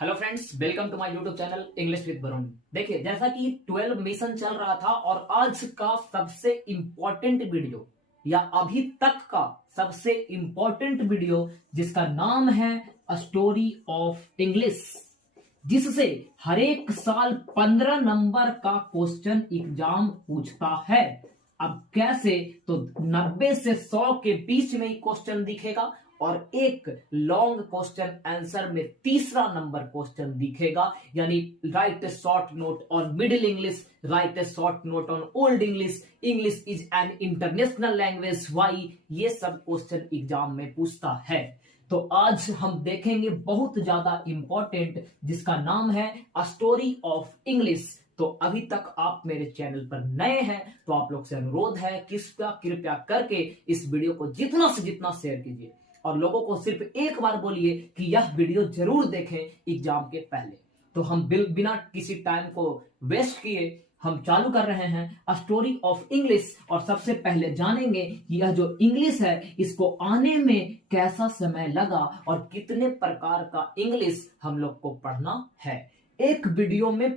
Hello friends, welcome to my YouTube channel English with Varun. देखिए, जैसा कि 12 मिशन चल रहा था और आज का सबसे इंपॉर्टेंट वीडियो या अभी तक का सबसे इंपॉर्टेंट वीडियो जिसका नाम है अ स्टोरी ऑफ इंग्लिश, जिससे हर एक साल 15 नंबर का क्वेश्चन एग्जाम पूछता है। अब कैसे? तो 90 से 100 के बीच में ही क्वेश्चन दिखेगा और एक लॉन्ग क्वेश्चन आंसर में तीसरा नंबर क्वेश्चन दिखेगा, यानी right A short note on middle English, right A short note on old English, English is an international language, why, ये सब क्वेश्चन एग्जाम में पूछता है। तो आज हम देखेंगे बहुत ज्यादा इंपॉर्टेंट, जिसका नाम है अ स्टोरी ऑफ इंग्लिश। तो अभी तक आप मेरे चैनल पर नए हैं तो आप लोग से अनुरोध है कृपया करके इस वीडियो को जितना से जितना शेयर कीजिए और लोगों को सिर्फ एक बार बोलिए कि यह वीडियो जरूर देखें एग्जाम के पहले। तो हम बिना किसी टाइम को वेस्ट किए हम चालू कर रहे हैं अ स्टोरी ऑफ इंग्लिश। और सबसे पहले जानेंगे कि यह जो इंग्लिश है इसको आने में कैसा समय लगा और कितने प्रकार का इंग्लिश हम लोग को पढ़ना है। एक वीडियो में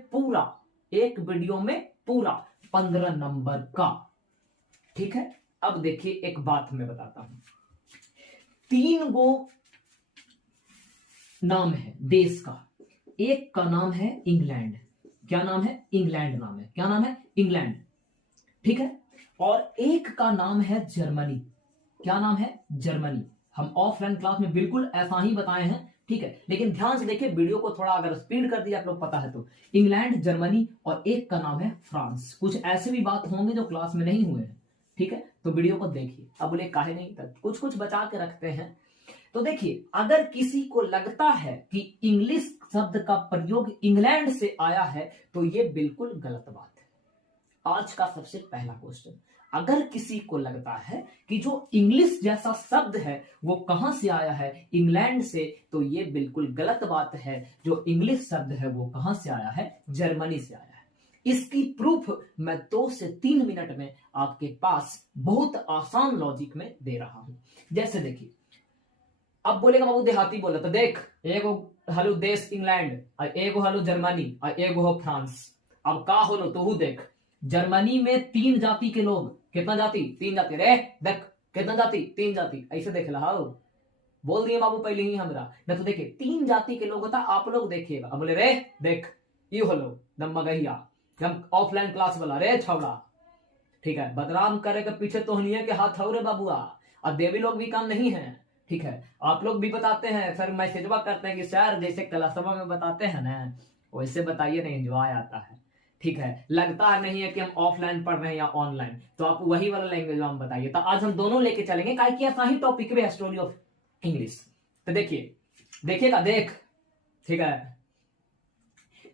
पूरा 15 नंबर का। ठीक है, अब देखिए एक बात मैं बताता हूं। 3 गो नाम है देश का। एक का नाम है इंग्लैंड। क्या नाम है? इंग्लैंड नाम है। क्या नाम है? इंग्लैंड। ठीक है। और एक का नाम है जर्मनी। क्या नाम है? जर्मनी। हम ऑफलाइन क्लास में बिल्कुल ऐसा ही बताए हैं, ठीक है, लेकिन ध्यान से देखिए, वीडियो को थोड़ा अगर स्पीड कर दिया आप लोग पता है तो। इंग्लैंड, जर्मनी और एक का नाम है फ्रांस। कुछ ऐसे भी बात होंगे जो क्लास में नहीं हुए हैं, ठीक है, तो वीडियो को देखिए। अब बोले काहे नहीं, तक कुछ कुछ बचा के रखते हैं। तो देखिए, अगर किसी को लगता है कि इंग्लिश शब्द का प्रयोग इंग्लैंड से आया है तो ये बिल्कुल गलत बात है। आज का सबसे पहला क्वेश्चन, अगर किसी को लगता है कि जो इंग्लिश जैसा शब्द है वो कहां से आया है? इंग्लैंड से, तो ये बिल्कुल गलत बात है। जो इंग्लिश शब्द है वो कहां से आया है? जर्मनी से आया है। इसकी प्रूफ मैं 2 से 3 मिनट में आपके पास बहुत आसान लॉजिक में दे रहा हूं। जैसे देखिए, अब बोलेगा बाबू देहाती बोला, तो देख, एगो हलो देश इंग्लैंड और एगो हलो जर्मनी और एगो हो फ्रांस। अब का होलो तू देख, जर्मनी में 3 जाति के लोग। कितना जाति? 3 जाति। रे देख, कितना जाति? 3 जाति। ऐसे देख ला, बोल दिए बाबू पहले ही हमरा। न तो देखिए 3 जाति के लोग होता, आप लोग देखिएगा। अब बोले रे देख, यू हलो नम्मा गहिया, हम ऑफलाइन क्लास वाला रे छौड़ा। ठीक है, बदनाम करे के पीछे तोहनिए के हाथ हो रे बाबुआ। और देवी लोग भी काम नहीं है, ठीक है। आप लोग भी बताते हैं सर, मैसेजवा करते हैं कि सर जैसे क्लासवा में बताते हैं ना वैसे बताइए, नहीं एंजॉय आता है, ठीक है। लगता है नहीं है कि हम ऑफलाइन पढ़ रहे हैं या ऑनलाइन, तो आप वही वाला लैंग्वेज में हम बताइए। तो आज हम दोनों लेके चलेंगे, काय कि ऐसा ही टॉपिक है स्टोरी ऑफ इंग्लिश। तो देखिएगा, देख, ठीक है।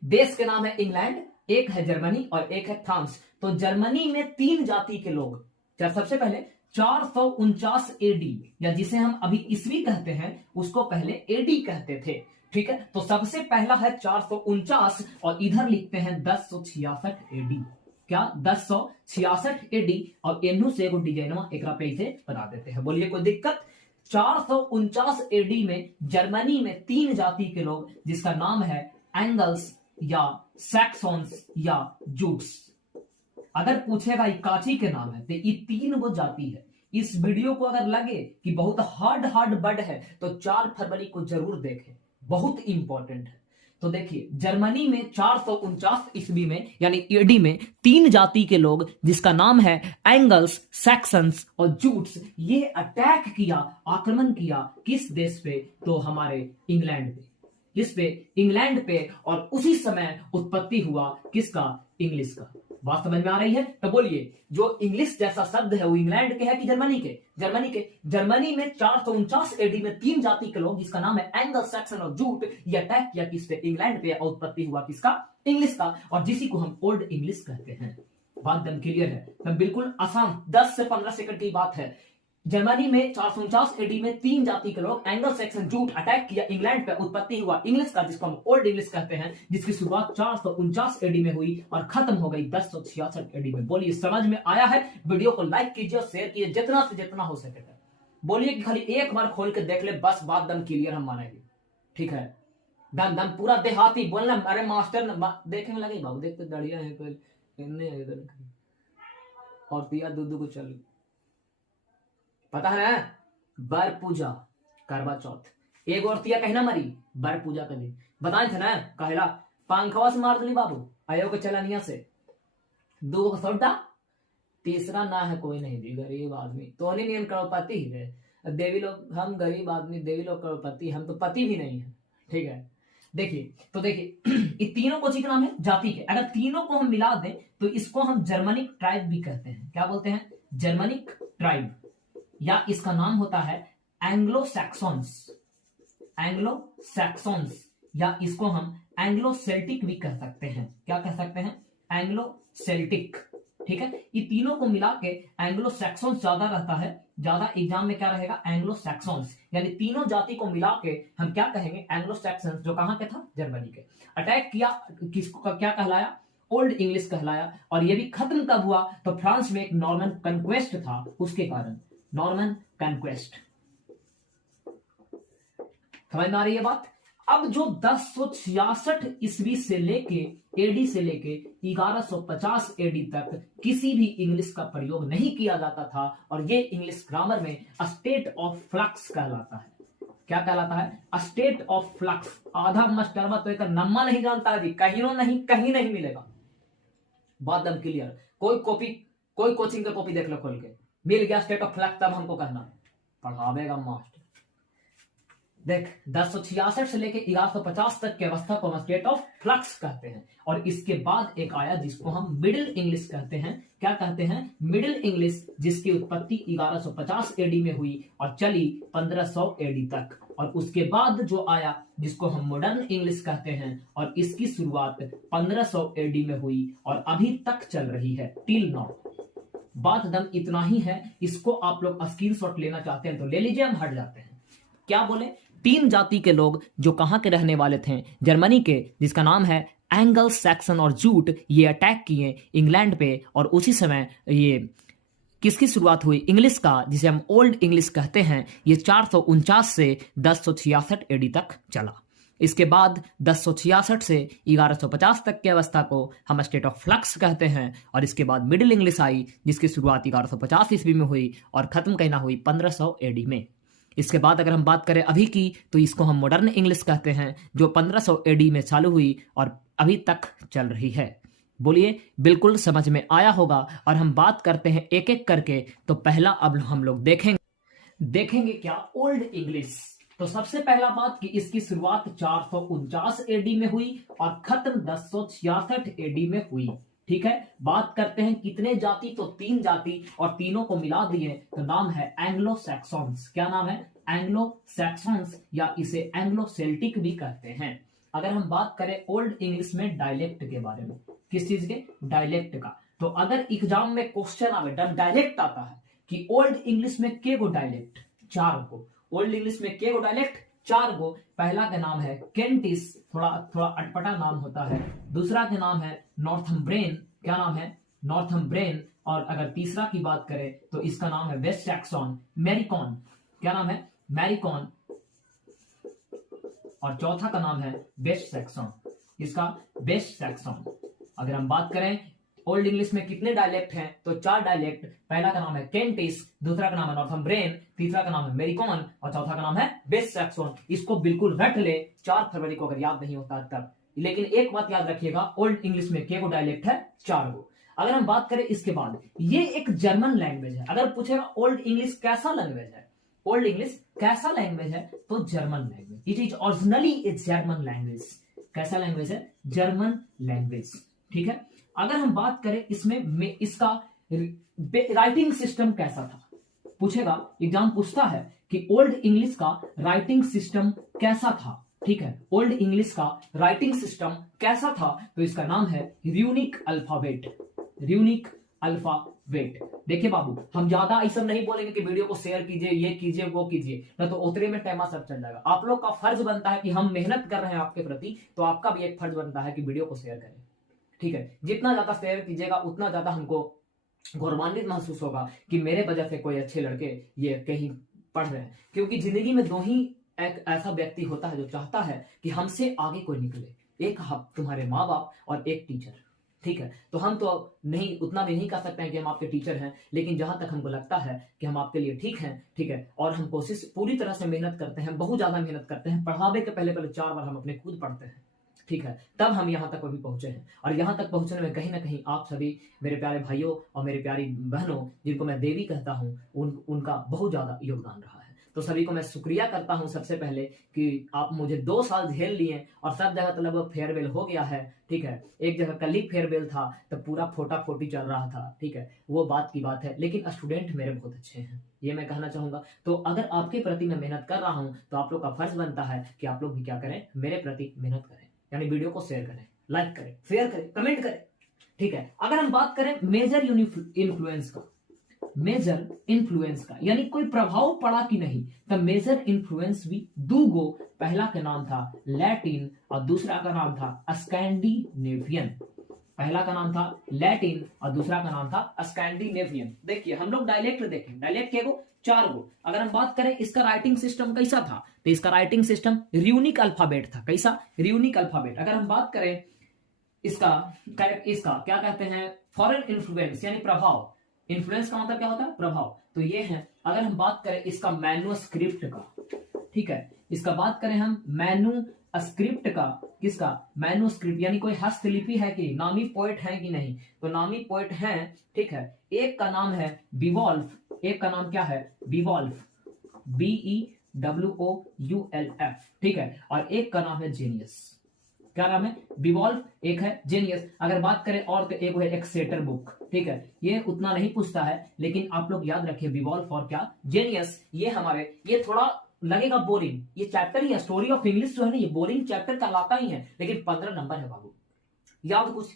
देश के नाम है इंग्लैंड, एक है जर्मनी और एक है फ्रांस। तो जर्मनी में 3 जाति के लोग। सबसे पहले 449 एडी, या जिसे हम अभी ईस्वी कहते हैं उसको पहले एडी कहते थे, ठीक है। तो सबसे पहला है 449 और इधर लिखते हैं 1066 एडी। क्या? 1066 एडी। और एनू से एगो डिजाइनवा एकरा पे इसे बना देते हैं। बोलिए कोई दिक्कत? 449 एडी में जर्मनी में 3 जाति के लोग, जिसका नाम है एंगल्स या सैक्सॉन्स या जूट्स। अगर पूछेगा इकाची के नाम है तो ये 3 गो जाति है। इस वीडियो को अगर लगे कि बहुत हार्ड वर्ड है तो 4 फरवरी को जरूर देखें, बहुत इंपॉर्टेंट है। तो देखिए, जर्मनी में 449 ईस्वी में यानी एडी में 3 जाति के लोग, जिसका नाम है एंगल्स, सैक्सन्स और जूट्स, ये अटैक किया, आक्रमण किया किस देश पे? तो हमारे इंग्लैंड पे। किस पे? इंग्लैंड पे। और उसी समय उत्पत्ति हुआ किसका? इंग्लिश का। बात समझ में आ रही है? तो बोलिए, जो इंग्लिश जैसा शब्द है वो इंग्लैंड के है कि जर्मनी के? जर्मनी के। जर्मनी में 449 एडी में 3 जाति के लोग, जिसका नाम है एंगल, सैक्सन और जूट, ये अटैक किया किस पे? इंग्लैंड पे। और उत्पत्ति हुआ किसका? इंग्लिश का। और जिसी को हम ओल्ड इंग्लिश कहते हैं। बात एकदम क्लियर है, तो बिल्कुल आसान, 10 से 15 सेकंड की बात है। जर्मनी में 449 एडी में 3 जाति के लोग, एंगल, सैक्सन, जूट, अटैक किया इंग्लैंड पे। उत्पत्ति हुआ इंग्लिश का, जिसको हम ओल्ड इंग्लिश कहते हैं, जिसकी शुरुआत 449 एडी में हुई और खत्म हो गई 1066 एडी में। बोलिए समझ में आया है? वीडियो को लाइक कीजिए और शेयर कीजिए जितना से जितना हो सके। बोलिए कि खाली एक बार खोल के देख ले, बस बात दम क्लियर हम मानेंगे, ठीक है। दम दम पूरा देहाती बोलना। अरे मास्टर देखेंगे लगे बाबू, देख तो दड़िया है कोई और पिया दूध को चल, पता है ना। बर पूजा करवा चौथ, एक और तिया कहीं ना मरी बर पूजा कर दी, बताए थे ना कहला पंखवा से मार दिली बाबू आयो के चलनिया से, दो सोडा, तीसरा ना है कोई नहीं दी, गरीब आदमी तो नहीं नियम करोड़पति ही रहे, देवी लोग हम गरीब आदमी, देवी लोग करोड़पति, हम तो पति भी नहीं है। ठीक है, देखिए तो देखिए ये तीनों कोची का नाम है जाति के, अगर तीनों को हम मिला दें तो इसको हम जर्मनिक ट्राइब भी कहते हैं। क्या बोलते हैं? जर्मनिक ट्राइब, या इसका नाम होता है एंग्लो सैक्सन्स, एंग्लो सैक्सन्स, या इसको हम एंग्लो सेल्टिक भी कह सकते हैं। क्या कह सकते हैं? Anglo Celtic. ठीक है, ये तीनों को मिला के एंग्लो सैक्सन्स ज्यादा रहता है, ज्यादा एग्जाम में क्या रहेगा? एंग्लो सैक्सन्स, यानी तीनों जाति को मिला के हम क्या कहेंगे? एंग्लो सैक्सन्स, जो कहां के था? जर्मनी के। अटैक किया किसको, क्या कहलाया? ओल्ड इंग्लिश कहलाया। और ये भी खत्म कब हुआ? तो फ्रांस में एक नॉर्मन कंक्वेस्ट था, उसके कारण, नॉर्मन कंक्वेस्ट। समझ में आ रही है बात? अब जो 1066 ईस्वी से लेके एडी से लेके 1150 एडी तक किसी भी इंग्लिश का प्रयोग नहीं किया जाता था, और ये इंग्लिश ग्रामर में स्टेट ऑफ फ्लक्स कहलाता है। क्या कहलाता है? State of flux. आधा मास्टरवा तो एक नम्मा नहीं जानता है जी, कहीं नहीं मिलेगा। बात दम क्लियर। कोई कॉपी, कोई कोचिंग का कॉपी देख लो खोल के, मिल गया स्टेट ऑफ फ्लक्स, तब हमको कहना पढ़ावेगा मास्टर। देख 1066 से लेके 1150 तक की अवस्था को हम स्टेट ऑफ फ्लक्स कहते हैं। और इसके बाद एक आया जिसको हम मिडिल इंग्लिश कहते हैं। क्या कहते हैं? मिडिल इंग्लिश, जिसकी उत्पत्ति 1150 एडी में हुई और चली 1500 एडी तक। और उसके बाद जो आया जिसको हम मॉडर्न इंग्लिश कहते हैं, और इसकी शुरुआत 1500 एडी में हुई और अभी तक चल रही है टिल नाउ। बात दम इतना ही है। इसको आप लोग स्क्रीनशॉट लेना चाहते हैं तो ले लीजिए, हम हट जाते हैं। क्या बोले? 3 जाति के लोग जो कहां के रहने वाले थे? जर्मनी के, जिसका नाम है एंगल, सैक्सन और जूट, ये अटैक किए इंग्लैंड पे। और उसी समय ये किसकी शुरुआत हुई? इंग्लिश का, जिसे हम ओल्ड इंग्लिश कहते हैं। ये 449 से 1066 एडी तक चला। इसके बाद 1066 से 1150 तक की अवस्था को हम स्टेट ऑफ फ्लक्स कहते हैं। और इसके बाद मिडिल इंग्लिश आई, जिसकी शुरुआत 1150 ईस्वी में हुई और खत्म कहना हुई 1500 एडी में। इसके बाद अगर हम बात करें अभी की, तो इसको हम मॉडर्न इंग्लिश कहते हैं, जो 1500 एडी में चालू हुई और अभी तक चल रही है। बोलिए, बिल्कुल समझ में आया होगा। और हम बात करते हैं एक एक करके। तो पहला अब हम लोग देखेंगे क्या? Old English. तो सबसे पहला बात कि इसकी शुरुआत 449 एडी में हुई और खत्म 1066 एडी में हुई। ठीक है, बात करते हैं कितने जाति? तो 3 जाति, और तीनों को मिला दिए तो नाम है एंग्लो सैक्सन्स। क्या नाम है? एंग्लो सैक्सन्स, या इसे एंग्लो सेल्टिक भी कहते हैं। अगर हम बात करें ओल्ड इंग्लिश में डायलेक्ट के बारे में, किस चीज के? डायलेक्ट का। तो अगर एग्जाम में क्वेश्चन आवे, डायलेक्ट आता है कि ओल्ड इंग्लिश में के गो डायलेक्ट? 4 गो। ओल्ड इंग्लिश में के गो डायलेक्ट? 4 गो। पहला का नाम है केंटिस, थोड़ा अटपटा नाम होता है। दूसरा का नाम है नॉर्थम्ब्रेन। क्या नाम है? नॉर्थम्ब्रेन। और अगर तीसरा की बात करें तो इसका नाम है वेस्ट सैक्सन, मैरिकॉन। क्या नाम है? मैरिकॉन। और चौथा का नाम है वेस्ट सैक्सन, इसका वेस्ट सैक्सन। अगर हम बात करें ओल्ड इंग्लिश में कितने डायलेक्ट हैं, तो 4 डायलेक्ट। पहला का नाम है केंटिस, दूसरा का नाम है नॉर्थम्ब्रेन, तीसरा का नाम है मैरिकॉन और चौथा का नाम है वेस्ट सैक्सन। इसको बिल्कुल रट ले, 4 फरवरी को अगर याद नहीं होता तब। लेकिन एक बात याद रखिएगा, ओल्ड इंग्लिश में के गो डायलेक्ट है? 4 गो। अगर हम बात करें इसके बाद, ये एक जर्मन लैंग्वेज है। अगर पूछेगा ओल्ड इंग्लिश कैसा लैंग्वेज है, ओल्ड इंग्लिश कैसा लैंग्वेज है, तो German language. It is originally a German language. कैसा लैंग्वेज है? German language. ठीक है, अगर हम बात करें इसमें इसका राइटिंग सिस्टम कैसा था, पूछेगा, एग्जाम पूछता है कि ओल्ड इंग्लिश का राइटिंग सिस्टम कैसा था। ठीक है, ओल्ड इंग्लिश का राइटिंग सिस्टम कैसा था, तो इसका नाम है र्यूनिक अल्फाबेट। र्यूनिक अल्फाबेट। देखिए बाबू, हम ज्यादा ऐसा नहीं बोलेंगे कि वीडियो को शेयर कीजिए, ये कीजिए, वो कीजिए, ना तो उतरे में टाइम सब चल जाएगा। आप लोग का फर्ज बनता है कि हम मेहनत कर रहे हैं आपके प्रति, तो आपका भी एक फर्ज बनता है कि वीडियो को शेयर करें। ठीक है, जितना ज्यादा शेयर कीजिएगा उतना ज्यादा हमको गौरवान्वित महसूस होगा कि मेरे वजह से कोई अच्छे लड़के ये कहीं पढ़ रहे हैं। क्योंकि जिंदगी में 2 ही एक ऐसा व्यक्ति होता है जो चाहता है कि हमसे आगे कोई निकले, एक हम तुम्हारे माँ बाप और एक टीचर, ठीक है। तो हम तो नहीं, उतना भी नहीं कह सकते हैं कि हम आपके टीचर हैं, लेकिन जहां तक हमको लगता है कि हम आपके लिए ठीक हैं, ठीक है, और हम कोशिश पूरी तरह से मेहनत करते हैं, बहुत ज्यादा मेहनत करते हैं, पढ़ावे के पहले 4 बार हम अपने खुद पढ़ते हैं, ठीक है, तब हम यहाँ तक अभी पहुंचे हैं। और यहाँ तक पहुंचने में कहीं ना कहीं आप सभी मेरे प्यारे भाइयों और मेरे प्यारी बहनों, जिनको मैं देवी कहता हूँ, उनका बहुत ज्यादा योगदान रहा है। तो सभी को मैं शुक्रिया करता हूं सबसे पहले कि आप मुझे 2 साल झेल लिए, और सब जगह तो लगभग फेयरवेल हो गया है, ठीक है। एक जगह कल ही फेयरवेल था, तब पूरा फोटा फोटी चल रहा था, ठीक है, वो बात की बात है, लेकिन स्टूडेंट मेरे बहुत अच्छे हैं, ये मैं कहना चाहूंगा। तो अगर आपके प्रति मैं मेहनत कर रहा हूं, तो आप लोग का फर्ज बनता है कि आप लोग भी क्या करें, मेरे प्रति मेहनत करें, यानी वीडियो को शेयर करें, लाइक करें, शेयर करें, कमेंट करें, ठीक है। अगर हम बात करें मेजर इन्फ्लुएंस का, मेजर इन्फ्लुएंस का यानी कोई प्रभाव पड़ा कि नहीं, तो मेजर इन्फ्लुएंस भी दो गो, पहला का नाम था लैटिन और दूसरा का नाम था स्कैंडिनेवियन। पहला का नाम था लैटिन और दूसरा का नाम था स्कैंडिनेवियन। देखिए हम लोग डायलेक्ट देखें, डायलेक्ट के गो 4 गो। अगर हम बात करें इसका राइटिंग सिस्टम कैसा था, तो इसका राइटिंग सिस्टम र्यूनिक अल्फाबेट था। कैसा? र्यूनिक अल्फाबेट। अगर हम बात करें इसका क्या कहते हैं, फॉरेन इन्फ्लुएंस यानी प्रभाव। इन्फ्लुएंस का मतलब क्या होता है? प्रभाव। तो ये है। अगर हम बात करें इसका मैन्युस्क्रिप्ट का, ठीक है, इसका बात करें हम मैन्युस्क्रिप्ट का, किसका? मैन्युस्क्रिप्ट यानी कोई हस्तलिपि है कि नामी पोएट है कि नहीं, तो नामी पोएट है, ठीक है। एक का नाम है बिवॉल्फ, एक का नाम क्या है? बिवॉल्फ, BEWOULF, ठीक है, और एक का नाम है जेनियस। क्या नाम है? बिवॉल्फ, एक है जेनियस। अगर बात करें और तो एक है एक्सेटर बुक, ठीक है, ये उतना नहीं पूछता है, लेकिन आप लोग याद रखिए बिवॉल्फ और क्या? जेनियस। ये हमारे, ये थोड़ा लगेगा बोरिंग, ये चैप्टर ही है, स्टोरी ऑफ इंग्लिश जो है ना, ये बोरिंग चैप्टर कहलाता ही है, लेकिन 15 नंबर है बाबू, याद कुछ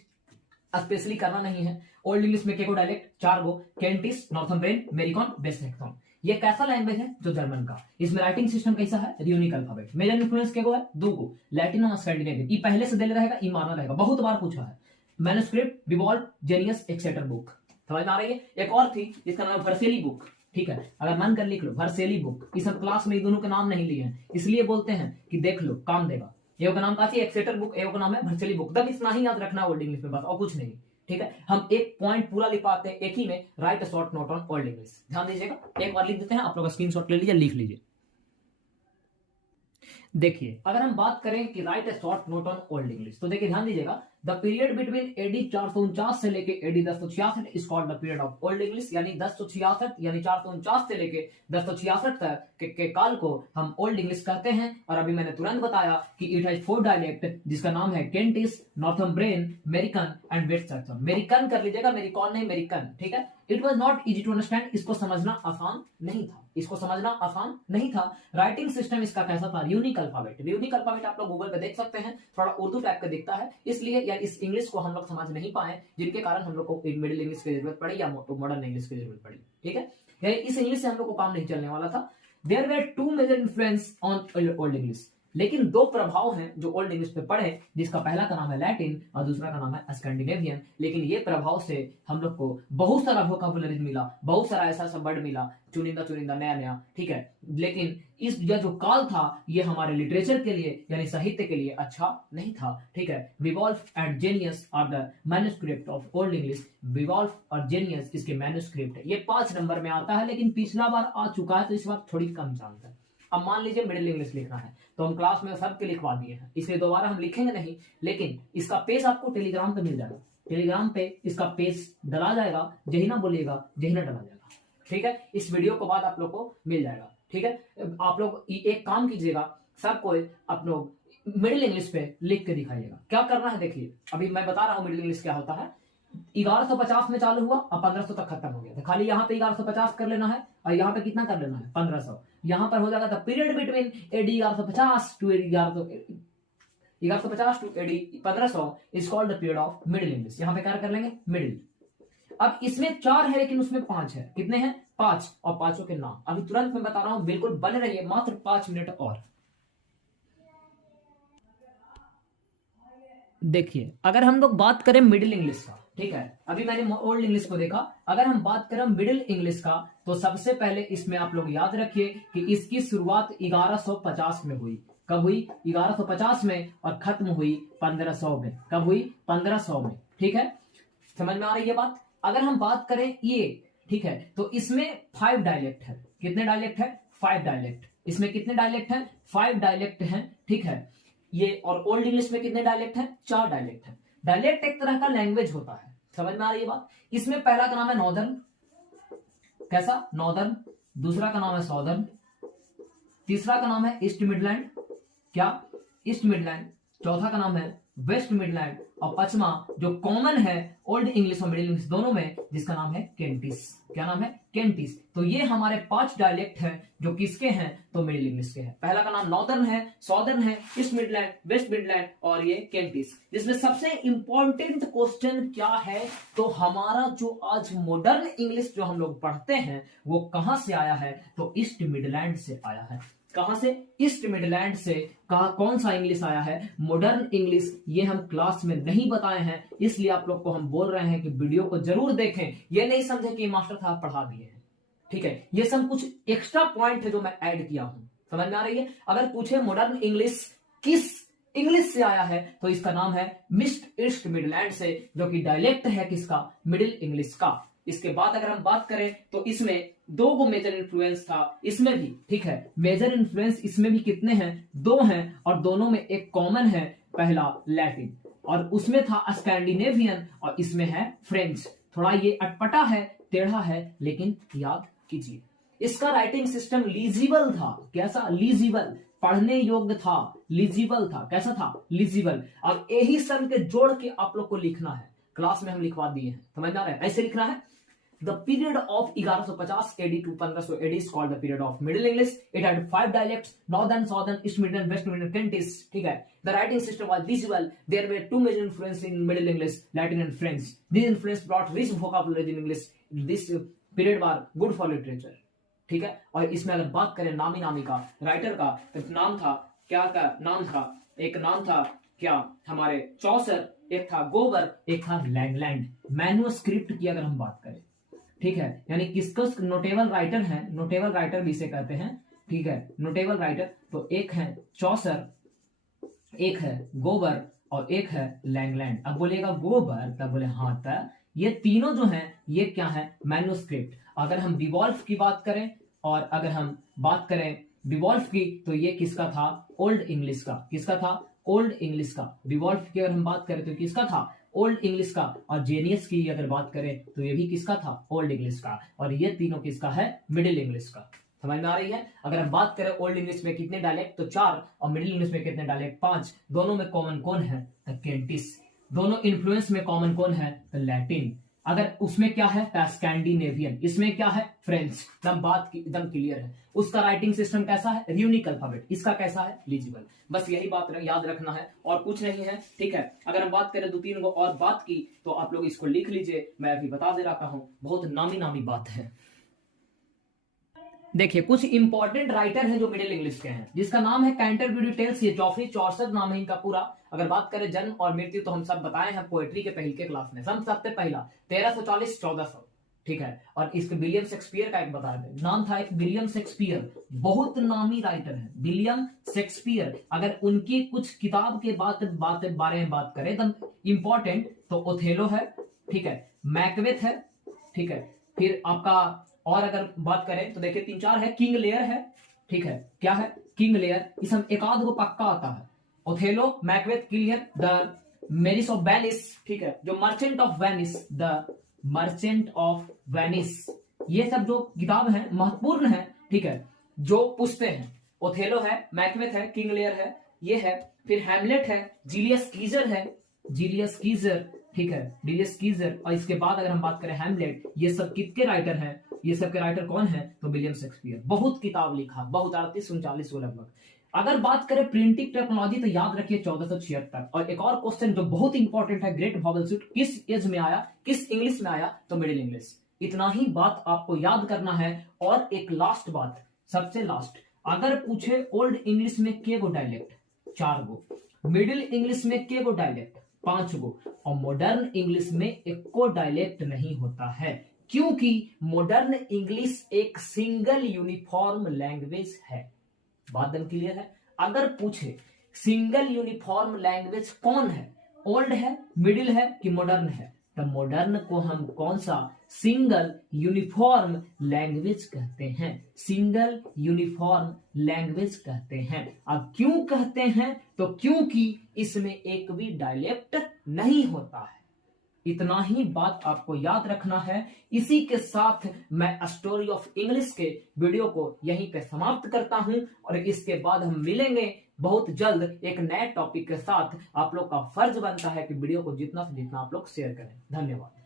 स्पेशली करना नहीं है। ओल्ड इंग्लिश में केको डायलेक्ट 4 गो, केंटिस, नॉर्थम्ब्रेन, मेरिकॉन, बेसनेक्टन। ये कैसा लैंग्वेज है? जो जर्मन का। इसमें राइटिंग सिस्टम कैसा है? र्यूनिक अल्फाबेट। मेजर इन्फ्लुएंस के गो है 2 गो, लैटिन और स्कैंडिनेवियन। ये पहले से दे रहेगा, ई माना रहेगा, बहुत बार पूछा है। Manuscript, Beowulf, Junius, Exeter book. समझ में आ रही है? एक और थी जिसका नाम वर्सेली बुक, ठीक है, अगर मन कर लिख लो वर्सेली बुक। इस सब क्लास में दोनों के नाम नहीं लिए हैं, इसलिए बोलते हैं कि देख लो, काम देगा। एक का नाम का थी एक्सेटर बुक, एक का नाम है वर्सेली बुक। तब इतना ही याद रखना ओल्ड इंग्लिश में, बस और कुछ नहीं, ठीक है। हम एक पॉइंट पूरा लिख पाते हैं एक ही में, right a short note on old English. ध्यान दीजिएगा, एक बार लिख देते हैं, आप लोग स्क्रीनशॉट ले लीजिए, लिख लीजिए। देखिए अगर हम बात करें कि right a short note on old English, तो देखिए ध्यान दीजिएगा, द पीरियड बिटवीन AD 449 से लेके AD 1066 is called the period of Old English, यानी 1066 यानी 449 से लेके 1066 तक के काल को हम ओल्ड इंग्लिश कहते हैं। और अभी मैंने तुरंत बताया कि इट हैज 4 डायलेक्ट, जिसका नाम है केंटिस, नॉर्थम्ब्रेन, मेरिकन एंड वेस्टर्न। मेरिकन कर लीजिएगा, मेरिकॉन नहीं, मेरिकन, ठीक है। It was not easy to understand, इसको समझना आसान नहीं था, इसको समझना आसान नहीं था। राइटिंग सिस्टम इसका कैसा था? Unique alphabet. यूनिक अल्फाबेट आप लोग गूगल पे देख सकते हैं, थोड़ा उर्दू टाइप का दिखता है, इसलिए या इस इंग्लिश को हम लोग समझ नहीं पाए, जिनके कारण हम लोग को मिडिल इंग्लिश की जरूरत पड़ी या मॉडर्न इंग्लिश की जरूरत पड़ी, ठीक है। यानी इस इंग्लिश से हम लोग को काम नहीं चलने वाला था। There were 2 major influence on old English, लेकिन 2 प्रभाव हैं जो ओल्ड इंग्लिश पे पड़े, जिसका पहला का नाम है लैटिन और दूसरा का नाम है स्कैंडिनेवियन। लेकिन ये प्रभाव से हम लोग को बहुत सारा वोकैबुलरी मिला, बहुत सारा ऐसा सब वर्ड मिला, चुनिंदा चुनिंदा, नया नया, ठीक है। लेकिन इस जो काल था, ये हमारे लिटरेचर के लिए यानी साहित्य के लिए अच्छा नहीं था, ठीक है। Beowulf and Junius are the manuscript of Old English. Beowulf और जेनियस इसके मैन्युस्क्रिप्ट है। ये 5 नंबर में आता है, लेकिन पिछला बार आ चुका है, तो इस बार थोड़ी कम चांस है। अब मान लीजिए मिडिल इंग्लिश लिखना है, तो हम क्लास में सबके लिखवा दिए हैं, इसलिए दोबारा हम लिखेंगे नहीं, लेकिन इसका पेज आपको टेलीग्राम पे मिल जाएगा। टेलीग्राम पे इसका पेज डला जाएगा, यही ना बोलिएगा, यही ना डला जाएगा, ठीक है। इस वीडियो के बाद आप लोग को मिल जाएगा, ठीक है। आप लोग एक काम कीजिएगा, सब कोई आप लोग मिडिल इंग्लिश पे लिख के दिखाइएगा। क्या करना है देखिए, अभी मैं बता रहा हूँ मिडिल इंग्लिश क्या होता है। 1150 में चालू हुआ और 1500 तक खत्म हो गया था। खाली यहाँ पे 1150 कर लेना है, और यहाँ पे कितना कर लेना है? 1500। यहाँ पर हो जाएगा the period between AD 1150 to AD 1150 to AD 1500 is called the period of middle English. यहाँ पे क्या कर लेंगे? मिडिल। अब इसमें 4 है, लेकिन उसमें 5 है। कितने हैं? 5, और 5 के नाम अभी तुरंत मैं बता रहा हूं, बिल्कुल बने रहिए, मात्र 5 मिनट और। देखिए अगर हम लोग बात करें मिडिल इंग्लिश का, ठीक है, अभी मैंने ओल्ड इंग्लिश को देखा, अगर हम बात करें मिडिल इंग्लिश का तो सबसे पहले इसमें आप लोग याद रखिए कि इसकी शुरुआत 1150 में हुई। कब हुई? 1150 में, और खत्म हुई 1500 में। कब हुई? 1500 में। ठीक है, समझ में आ रही है बात? अगर हम बात करें ये, ठीक है, तो इसमें 5 डायलेक्ट है। कितने डायलेक्ट है? 5 डायलेक्ट। इसमें कितने डायलेक्ट हैं? 5 डायलेक्ट हैं। ठीक है, ये और ओल्ड इंग्लिश में कितने डायलेक्ट हैं? 4 डायलेक्ट हैं। डायलेक्ट एक तरह का लैंग्वेज होता है, समझ में आ रही है बात? इसमें पहला का नाम है नॉर्दर्न। कैसा? नॉर्दर्न। दूसरा का नाम है सॉर्दर्न। तीसरा का नाम है ईस्ट मिडलैंड। क्या? East Midland. चौथा का नाम है वेस्ट मिडलैंड, और पांचवा जो कॉमन है ओल्ड इंग्लिश और मिडिल इंग्लिश दोनों में, जिसका नाम है केंटिस। क्या नाम है? केंटिस। तो ये हमारे 5 डायलेक्ट हैं जो किसके हैं? तो मिडिल इंग्लिश के हैं। पहला का नाम नॉर्दर्न है, सॉर्दर्न है, ईस्ट मिडलैंड, वेस्ट मिडलैंड और ये केंटिस। जिसमें सबसे इंपॉर्टेंट क्वेश्चन क्या है? तो हमारा जो आज मॉडर्न इंग्लिश जो हम लोग पढ़ते हैं वो कहां से आया है? तो ईस्ट मिडलैंड से आया है। कहां से? ईस्ट मिडलैंड से। कहा कौन सा इंग्लिश आया है? Modern English. ये हम क्लास में नहीं बताए हैं, इसलिए आप लोग को हम बोल रहे हैं कि वीडियो को जरूर देखें। ये नहीं समझे कि मास्टर साहब पढ़ा दिए हैं, ठीक है? ये सब कुछ एक्स्ट्रा पॉइंट है जो मैं ऐड किया हूं, समझ में आ रही है? अगर पूछे मॉडर्न इंग्लिश किस इंग्लिश से आया है, तो इसका नाम है मिस्ट ईस्ट मिडलैंड से, जो कि डायलेक्ट है किसका? मिडिल इंग्लिश का। इसके बाद अगर हम बात करें तो इसमें 2 को मेजर इन्फ्लुएंस था, इसमें भी, ठीक है, मेजर इन्फ्लुएंस इसमें भी कितने हैं? 2 हैं, और दोनों में एक कॉमन है, पहला लैटिन, और उसमें था स्कैंडिनेवियन, और इसमें है फ्रेंच। थोड़ा ये अटपटा है, टेढ़ा है, लेकिन याद कीजिए। इसका राइटिंग सिस्टम लीजिबल था। कैसा? लीजिबल, पढ़ने योग्य था, लीजिबल था। कैसा था? लीजिबल। अब यही सब के जोड़ के आप लोग को लिखना है, क्लास में हम लिखवा दिए हैं, समझ आ रहा है? ऐसे लिखना है, The period of 1150 AD to 1500 AD is called the period of Middle English. It had 5 dialects: Northern, Southern, East Midland, West Midland, Kentish. ठीक है? The writing system was legible. There were 2 major influences in Middle English: Latin and French. These influences brought rich vocabulary in English. This period was good for literature. ठीक है? और इसमें अगर बात करें नामी का, राइटर का, तो नाम था क्या? का नाम था, एक नाम था क्या? हमारे चौसर, एक था गोबर, एक था लैंगलैंड। मैन्युस्क्रिप्ट की अगर हम बात करें, ठीक है, यानी किसको नोटेबल राइटर है? नोटेबल राइटर भी इसे कहते हैं, ठीक है, नोटेबल राइटर। तो एक है चौसर, एक है गोबर, और एक है लैंगलैंड। अब बोलेगा गोबर, तब बोले हाँ, तब ये तीनों जो हैं ये क्या है? मैन्युस्क्रिप्ट। अगर हम डिवॉल्फ की बात करें, और अगर हम बात करें डिवॉल्फ की, तो ये किसका था? ओल्ड इंग्लिश का। किसका था? ओल्ड इंग्लिश का। डिवॉल्फ की अगर हम बात करें तो किसका था? ओल्ड इंग्लिश का। और जेनियस की अगर बात करें तो ये भी किसका था? ओल्ड इंग्लिश का। और ये तीनों किसका है? मिडिल इंग्लिश का। समझ में आ रही है? अगर हम बात करें ओल्ड इंग्लिश में कितने डायलेक्ट, तो 4, और मिडिल इंग्लिश में कितने डायलेक्ट? 5। दोनों में कॉमन कौन है? द केंटिस। दोनों इन्फ्लुएंस में कॉमन कौन है? The Latin. अगर उसमें क्या है? स्कैंडिनेवियन। इसमें क्या है? फ्रेंच। एकदम बात की एकदम क्लियर है। उसका राइटिंग सिस्टम कैसा है? Unique alphabet. इसका कैसा है? लीजिबल। बस यही बात याद रखना है, और कुछ नहीं है, ठीक है? अगर हम बात करें 2-3 को और बात की, तो आप लोग इसको लिख लीजिए, मैं अभी बता दे रहा हूं, बहुत नामी बात है। देखिए कुछ इंपॉर्टेंट राइटर हैं जो मिडिल इंग्लिश के हैं, जिसका नाम है कैंटरबरी टेल्स। ये जॉफरी चौसर नाम है इनका पूरा। अगर बात करें जन्म और मृत्यु, तो हम सब बताए हैं पोएट्री के पहले के क्लास में। सबसे पहला 1340-1400, ठीक है? और इसके विलियम शेक्सपियर का एक बताया थे, नाम था एक विलियम शेक्सपियर, बहुत नामी राइटर है विलियम शेक्सपियर। अगर उनकी कुछ किताब के बारे में बात करें एकदम इंपॉर्टेंट, तो ओथेलो है, ठीक है, मैकबेथ है, ठीक है, फिर आपका और अगर बात करें तो देखिए 3-4 है, किंग लेयर है, ठीक है, क्या है? King Lear. इस हम एक आध को पक्का आता है, Othello, Macbeth, King Lear, the marriage of Venice, ठीक है, जो merchant of Venice, the merchant of Venice. ये सब जो किताब है महत्वपूर्ण है, ठीक है, जो पूछते हैं। ओथेलो है, मैकबेथ है, किंग लेयर है, ये है। फिर हैमलेट है, जीलियस कीजर है, जीलियस कीजर, ठीक है, जीलियस कीजर। और इसके बाद अगर हम बात करें हैमलेट, ये सब किसके राइटर हैं? ये सब के राइटर कौन है? तो विलियम शेक्सपियर। बहुत किताब लिखा, बहुत 38-39 को लगभग। अगर बात करें प्रिंटिंग टेक्नोलॉजी, तो याद रखिए 1476। और एक और क्वेश्चन जो बहुत इंपॉर्टेंट है, ग्रेट वॉवेल सूट किस एज में आया, किस इंग्लिश में आया? तो मिडिल इंग्लिश। इतना ही बात आपको याद करना है। और एक लास्ट बात, सबसे लास्ट, अगर पूछे ओल्ड इंग्लिश में के गो डायलेक्ट? 4 गो। मिडिल इंग्लिश में के गो डायलेक्ट? 5 गो। और मॉडर्न इंग्लिश में एक को डायलेक्ट नहीं होता है, क्योंकि मॉडर्न इंग्लिश एक सिंगल यूनिफॉर्म लैंग्वेज है। बात एकदम क्लियर है। अगर पूछे सिंगल यूनिफॉर्म लैंग्वेज कौन है, ओल्ड है, मिडिल है कि मॉडर्न है, तो मॉडर्न को हम कौन सा सिंगल यूनिफॉर्म लैंग्वेज कहते हैं, सिंगल यूनिफॉर्म लैंग्वेज कहते हैं। अब क्यों कहते हैं, तो क्योंकि इसमें एक भी डायलेक्ट नहीं होता है। इतना ही बात आपको याद रखना है। इसी के साथ मैं स्टोरी ऑफ इंग्लिश के वीडियो को यहीं पे समाप्त करता हूं, और इसके बाद हम मिलेंगे बहुत जल्द एक नए टॉपिक के साथ। आप लोग का फर्ज बनता है कि वीडियो को जितना से जितना आप लोग शेयर करें। धन्यवाद।